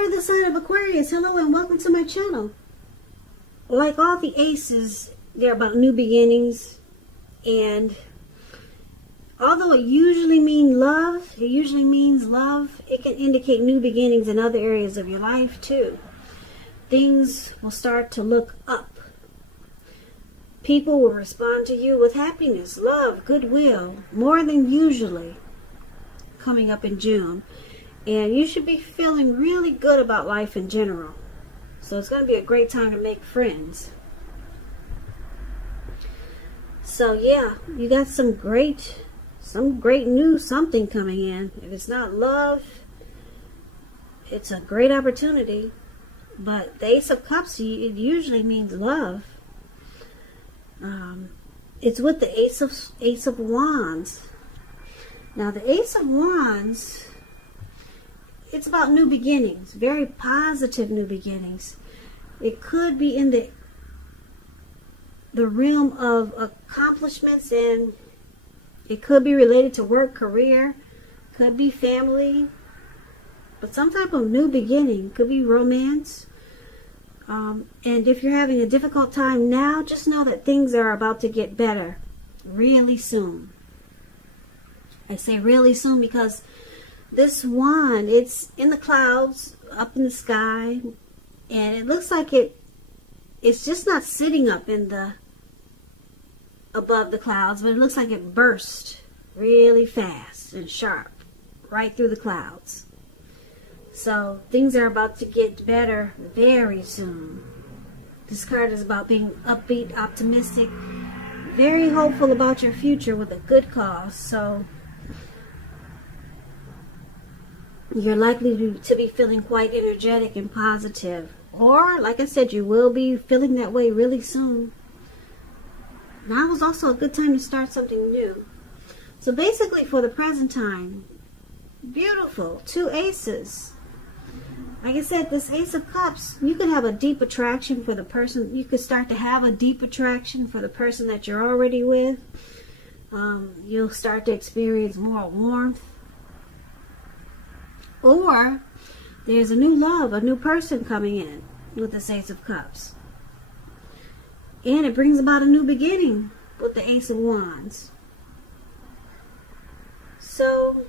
For the sign of Aquarius, hello and welcome to my channel. Like all the aces, they're about new beginnings, and although it usually means love, it can indicate new beginnings in other areas of your life too. Things will start to look up. People will respond to you with happiness, love, goodwill, more than usually coming up in June. And you should be feeling really good about life in general. So it's going to be a great time to make friends. So yeah, you got some great news, something coming in. If it's not love, it's a great opportunity. But the Ace of Cups, it usually means love. It's with the Ace of Wands. Now the Ace of Wands, it's about new beginnings, very positive new beginnings. It could be in the realm of accomplishments, and it could be related to work, career, could be family, but some type of new beginning, could be romance. And if you're having a difficult time now, just know that things are about to get better really soon. I say really soon because this wand, it's in the clouds, up in the sky, and it looks like it's just not sitting up in above the clouds, but it looks like it burst really fast and sharp right through the clouds. So things are about to get better very soon. This card is about being upbeat, optimistic, very hopeful about your future with a good cause. So you're likely to be feeling quite energetic and positive. Or, like I said, you will be feeling that way really soon. Now is also a good time to start something new. So basically, for the present time, beautiful, 2 aces. Like I said, this Ace of Cups, you could have a deep attraction for the person. You could start to have a deep attraction for the person that you're already with. You'll start to experience more warmth. Or there's a new love, a new person coming in with this Ace of Cups. And it brings about a new beginning with the Ace of Wands. So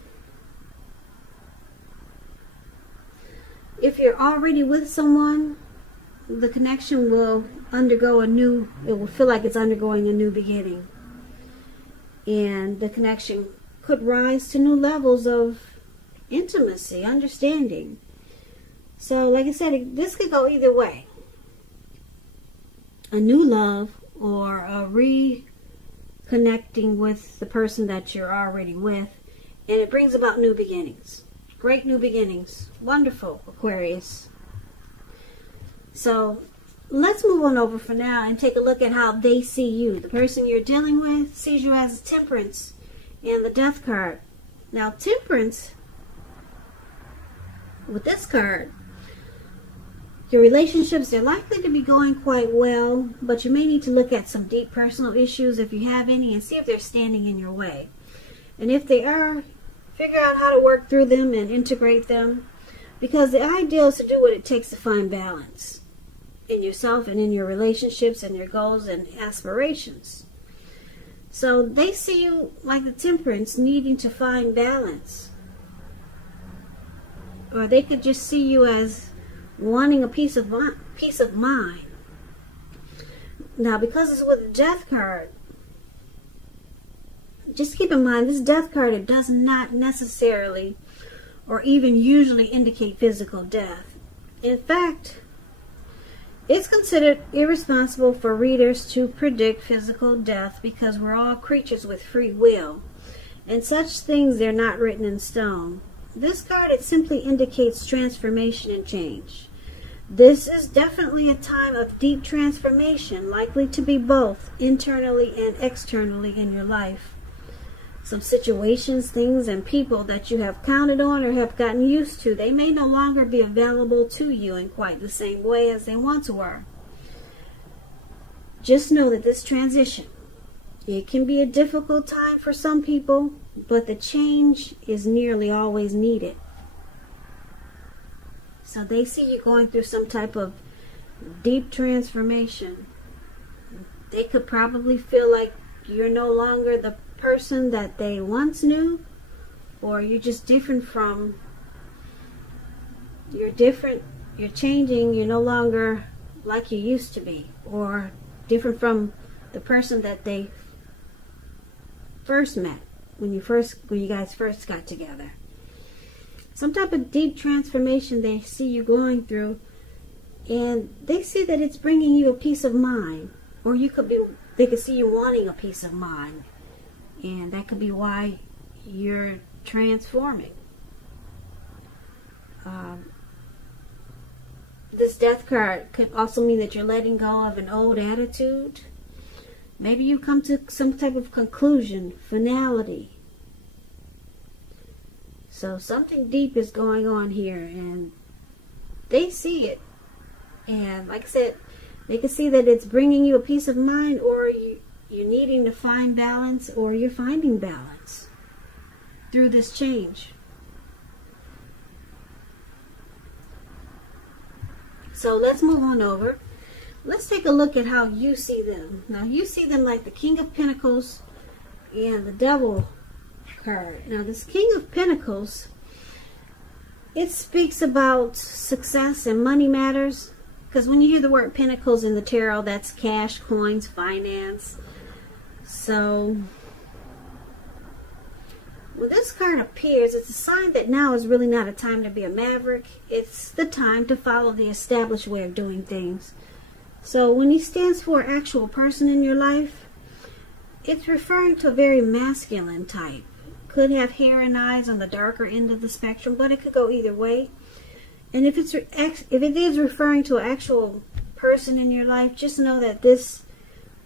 if you're already with someone, the connection will undergo it will feel like it's undergoing a new beginning. And the connection could rise to new levels of intimacy, understanding. So like I said, this could go either way. A new love or a reconnecting with the person that you're already with. And it brings about new beginnings. Great new beginnings. Wonderful, Aquarius. So let's move on over for now and take a look at how they see you. The person you're dealing with sees you as Temperance and the Death card. Now Temperance, with this card, your relationships, they're likely to be going quite well, but you may need to look at some deep personal issues if you have any and see if they're standing in your way. And if they are, figure out how to work through them and integrate them, because the ideal is to do what it takes to find balance in yourself and in your relationships and your goals and aspirations. So they see you like the Temperance, needing to find balance. Or they could just see you as wanting a peace of mind. Now, because it's with the Death card, just keep in mind, this Death card, it does not necessarily or even usually indicate physical death. In fact, it's considered irresponsible for readers to predict physical death because we're all creatures with free will. And such things, they're not written in stone. This card, it simply indicates transformation and change. This is definitely a time of deep transformation, likely to be both internally and externally in your life. Some situations, things, and people that you have counted on or have gotten used to, they may no longer be available to you in quite the same way as they once were. Just know that this transition, it can be a difficult time for some people, but the change is nearly always needed. So they see you going through some type of deep transformation. They could probably feel like you're no longer the person that they once knew, or you're just different from, you're different, you're changing, you're no longer like you used to be, or different from the person that they first met when you guys first got together. Some type of deep transformation they see you going through, and they see that it's bringing you a peace of mind, or they could see you wanting a peace of mind, and that could be why you're transforming. This death card could also mean that you're letting go of an old attitude. Maybe you come to some type of conclusion, finality. So something deep is going on here, and they see it. And like I said, they can see that it's bringing you a peace of mind, or you're needing to find balance, or you're finding balance through this change. So let's move on over. Let's take a look at how you see them. Now you see them like the King of Pentacles and the Devil card. Now this King of Pentacles, it speaks about success and money matters. Because when you hear the word Pentacles in the tarot, that's cash, coins, finance. So when this card appears, it's a sign that now is really not a time to be a maverick. It's the time to follow the established way of doing things. So when he stands for an actual person in your life, it's referring to a very masculine type. Could have hair and eyes on the darker end of the spectrum, but it could go either way. And if it is referring to an actual person in your life, just know that this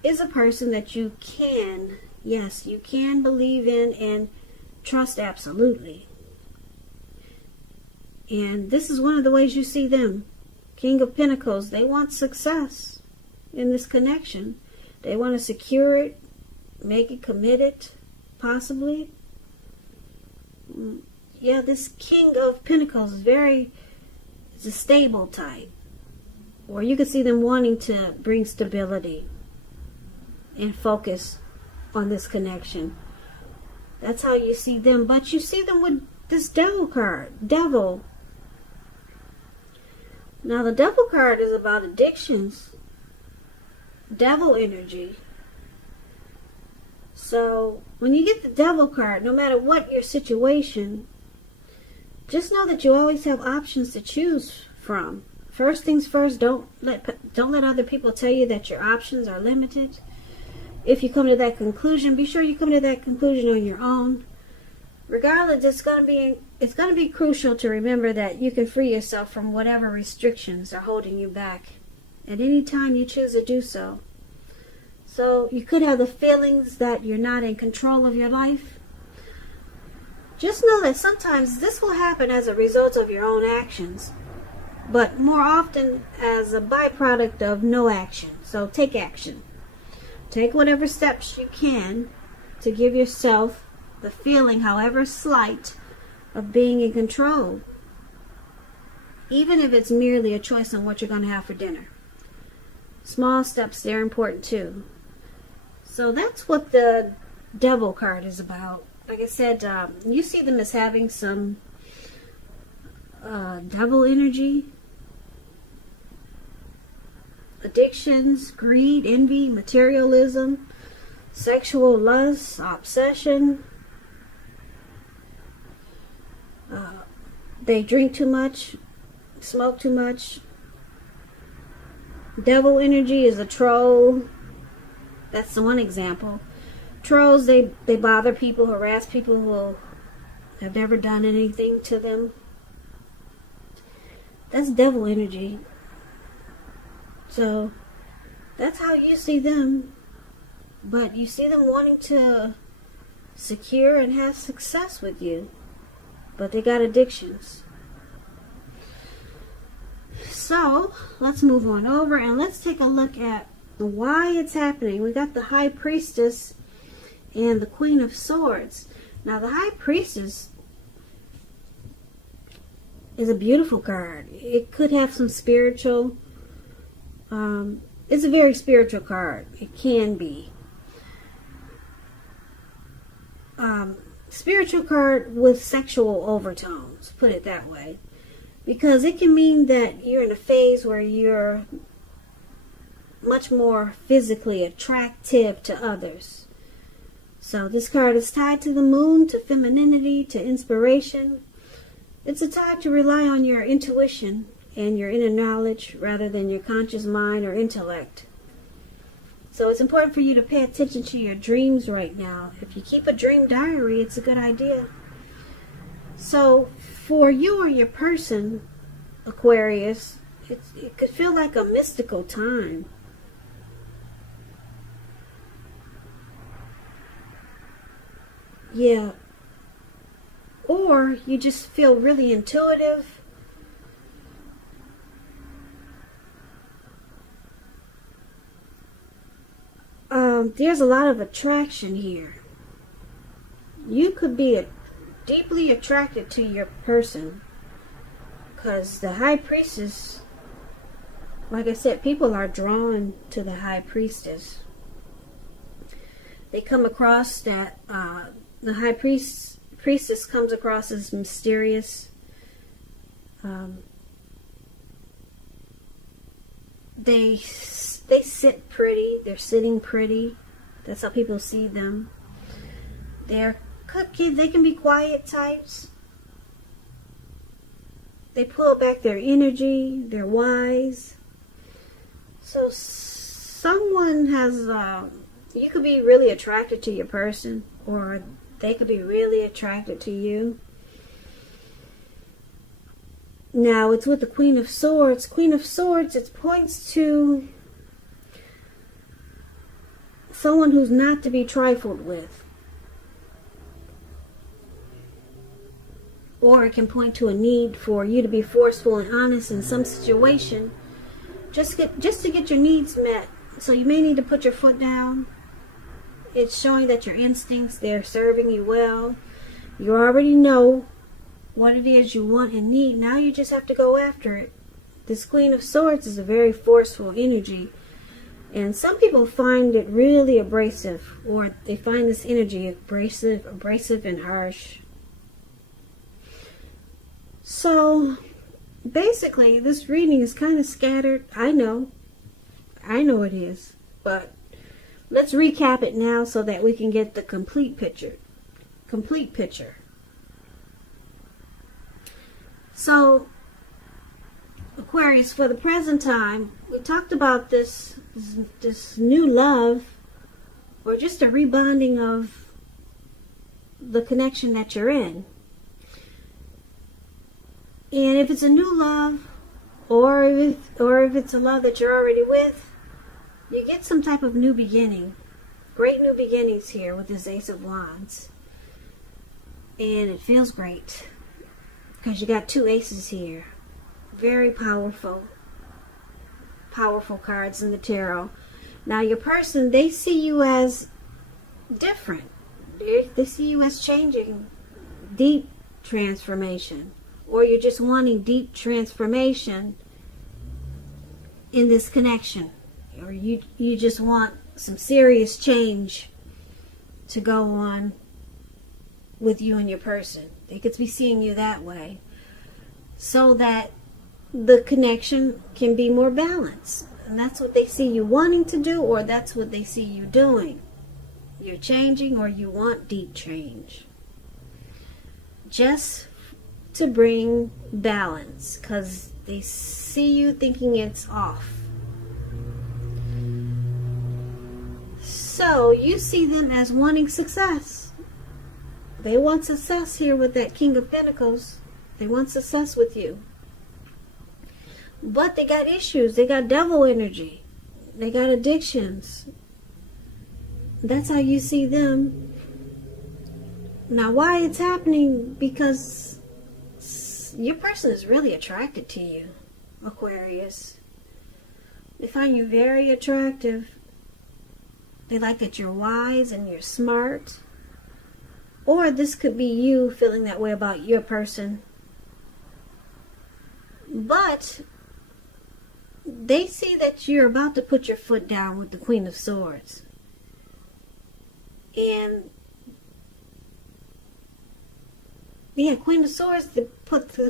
is a person that you can, yes, you can believe in and trust absolutely. And this is one of the ways you see them. King of Pentacles, they want success in this connection. They want to secure it, make it committed, possibly. Yeah, this King of Pentacles is it's a stable type. Or you could see them wanting to bring stability and focus on this connection. That's how you see them. But you see them with this Devil card. Devil. Now the Devil card is about addictions. Devil energy. So when you get the Devil card, no matter what your situation, just know that you always have options to choose from. First things first, don't let other people tell you that your options are limited. If you come to that conclusion, be sure you come to that conclusion on your own. Regardless, it's going to be crucial to remember that you can free yourself from whatever restrictions are holding you back at any time you choose to do so. So you could have the feelings that you're not in control of your life. Just know that sometimes this will happen as a result of your own actions, but more often as a byproduct of no action. So take action. Take whatever steps you can to give yourself the feeling, however slight, of being in control. Even if it's merely a choice on what you're going to have for dinner. Small steps, they're important too. So that's what the Devil card is about. Like I said, you see them as having some devil energy, addictions, greed, envy, materialism, sexual lust, obsession. They drink too much, smoke too much. Devil energy is a troll. That's the one example. Trolls, they bother people, harass people who have never done anything to them. That's devil energy. So that's how you see them. But you see them wanting to secure and have success with you. But they got addictions. So let's move on over and let's take a look at why it's happening. We got the High Priestess and the Queen of Swords. Now the High Priestess, is a beautiful card. It could have some spiritual, it's a very spiritual card. It can be. Spiritual card with sexual overtones, put it that way. Because it can mean that you're in a phase where you're much more physically attractive to others. So this card is tied to the moon, to femininity, to inspiration. It's a time to rely on your intuition and your inner knowledge rather than your conscious mind or intellect. So it's important for you to pay attention to your dreams right now. If you keep a dream diary, it's a good idea. So for you or your person, Aquarius, it could feel like a mystical time. Yeah. Or you just feel really intuitive. There's a lot of attraction here. You could be deeply attracted to your person. Because the High Priestess, like I said, people are drawn to the High Priestess. They come across that, the High Priestess comes across as mysterious. They sit pretty. They're sitting pretty. That's how people see them. They can be quiet types. They pull back their energy. They're wise. So someone has, you could be really attracted to your person, or they could be really attracted to you. Now, it's with the Queen of Swords. Queen of Swords, it points to someone who's not to be trifled with. Or it can point to a need for you to be forceful and honest in some situation, just to get your needs met. So you may need to put your foot down. It's showing that your instincts, they're serving you well. You already know what it is you want and need. Now you just have to go after it. This Queen of Swords is a very forceful energy. And some people find it really abrasive, or they find this energy abrasive and harsh. So basically, this reading is kind of scattered. I know it is. But let's recap it now so that we can get the complete picture. So, Aquarius, for the present time, we talked about this new love, or just a rebonding of the connection that you're in. And if it's a new love, or if it's a love that you're already with, you get some type of new beginning. Great new beginnings here with this Ace of Wands. And it feels great, because you got two aces here. Very powerful cards in the tarot. Now your person, they see you as different. They see you as changing, deep transformation. Or you're just wanting deep transformation in this connection. Or you just want some serious change to go on with you and your person. They could be seeing you that way, so that the connection can be more balanced. And that's what they see you wanting to do, or that's what they see you doing. You're changing, or you want deep change. Just to bring balance, because they see you thinking it's off. So you see them as wanting success. They want success here with that King of Pentacles. They want success with you. But they got issues. They got devil energy. They got addictions. That's how you see them. Now, why it's happening? Because your person is really attracted to you, Aquarius. They find you very attractive. They like that you're wise and you're smart. Or this could be you feeling that way about your person. But they see that you're about to put your foot down with the Queen of Swords. And yeah, Queen of Swords, the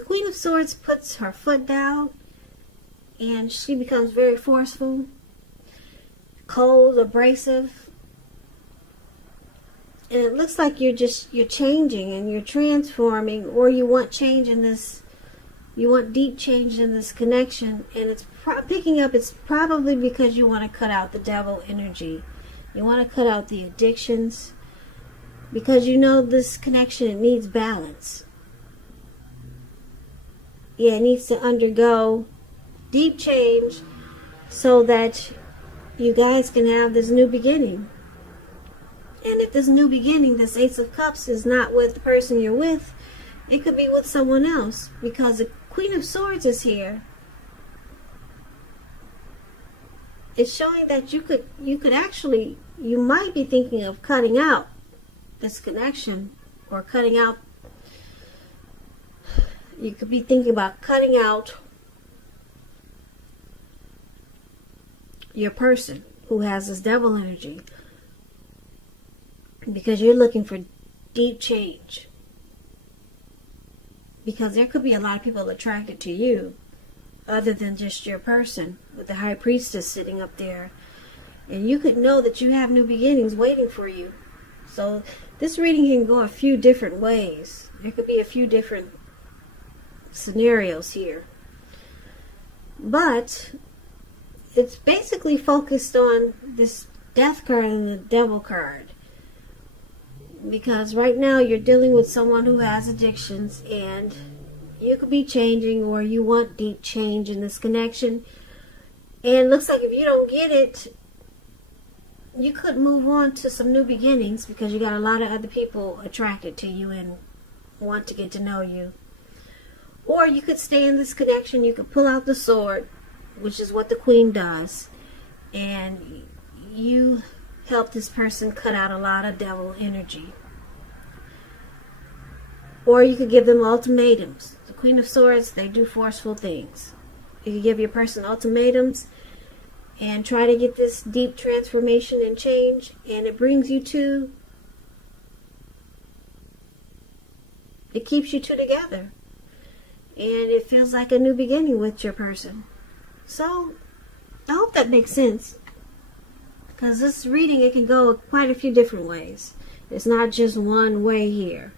Queen of Swords puts her foot down and she becomes very forceful, cold, abrasive. And it looks like you're changing and you're transforming, or you want change in this, you want deep change in this connection. And it's picking up, it's probably because you want to cut out the devil energy. You want to cut out the addictions, because you know this connection, it needs balance. Yeah, it needs to undergo deep change so that you guys can have this new beginning. And if this new beginning, this Ace of Cups, is not with the person you're with, it could be with someone else, because the Queen of Swords is here. It's showing that you could actually, you might be thinking of cutting out this connection, or cutting out, you could be thinking about cutting out your person who has this devil energy, because you're looking for deep change. Because there could be a lot of people attracted to you other than just your person, with the High Priestess sitting up there. And you could know that you have new beginnings waiting for you. So this reading can go a few different ways. There could be a few different scenarios here. But it's basically focused on this Death card and the Devil card. Because right now you're dealing with someone who has addictions, and you could be changing, or you want deep change in this connection. And it looks like if you don't get it, you could move on to some new beginnings, because you got a lot of other people attracted to you and want to get to know you. Or you could stay in this connection. You could pull out the sword, which is what the Queen does, and you help this person cut out a lot of devil energy. Or you could give them ultimatums. The Queen of Swords, they do forceful things. You could give your person ultimatums and try to get this deep transformation and change, and it brings you to, it keeps you two together, and it feels like a new beginning with your person. So I hope that makes sense, because this reading, it can go quite a few different ways. It's not just one way here.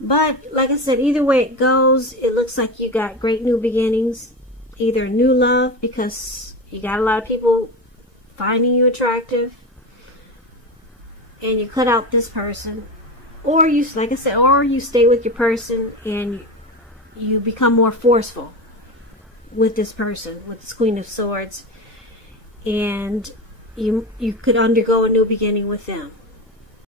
But like I said, either way it goes, it looks like you got great new beginnings. Either new love, because you got a lot of people finding you attractive, and you cut out this person. Or you, like I said, or you stay with your person and you become more forceful with this person, with this Queen of Swords, and you could undergo a new beginning with them.